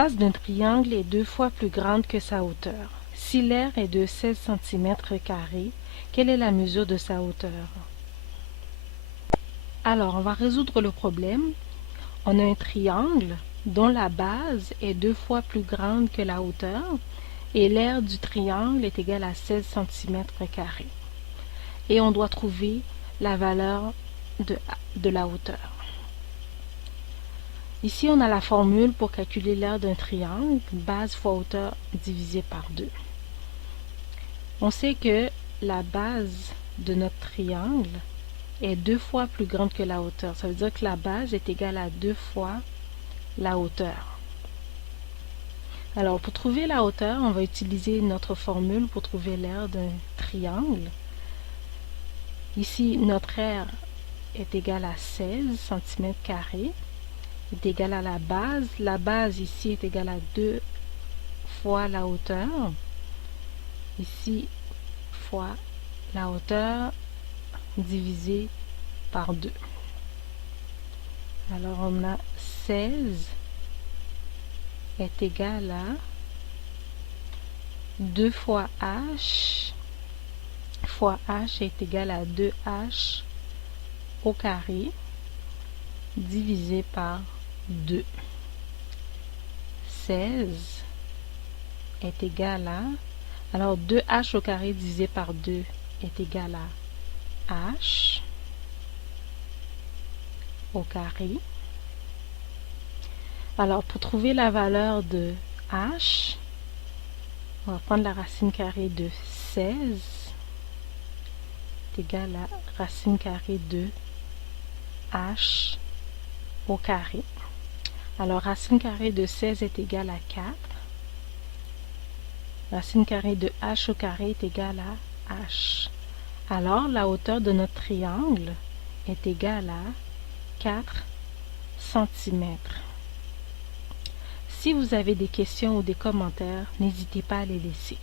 base d'un triangle est 2 fois plus grande que sa hauteur. Si l'aire est de 16 cm², quelle est la mesure de sa hauteur? Alors, on va résoudre le problème. On a un triangle dont la base est 2 fois plus grande que la hauteur et l'aire du triangle est égale à 16 cm². Et on doit trouver la valeur de la hauteur. Ici, on a la formule pour calculer l'aire d'un triangle, base fois hauteur divisé par 2. On sait que la base de notre triangle est 2 fois plus grande que la hauteur. Ça veut dire que la base est égale à 2 fois la hauteur. Alors, pour trouver la hauteur, on va utiliser notre formule pour trouver l'aire d'un triangle. Ici, notre aire est égale à 16 cm², est égale à la base. La base ici est égale à 2 fois la hauteur. Ici, fois la hauteur divisé par 2. Alors, on a 16 est égal à 2 fois h fois h est égal à 2h au carré divisé par 2. 16 est égal à... Alors, 2h au carré divisé par 2 est égal à h au carré. Alors, pour trouver la valeur de h, on va prendre la racine carrée de 16 est égal à racine carrée de h au carré. Alors, racine carrée de 16 est égal à 4. Racine carrée de h au carré est égal à h. Alors, la hauteur de notre triangle est égale à 4 cm. Si vous avez des questions ou des commentaires, n'hésitez pas à les laisser.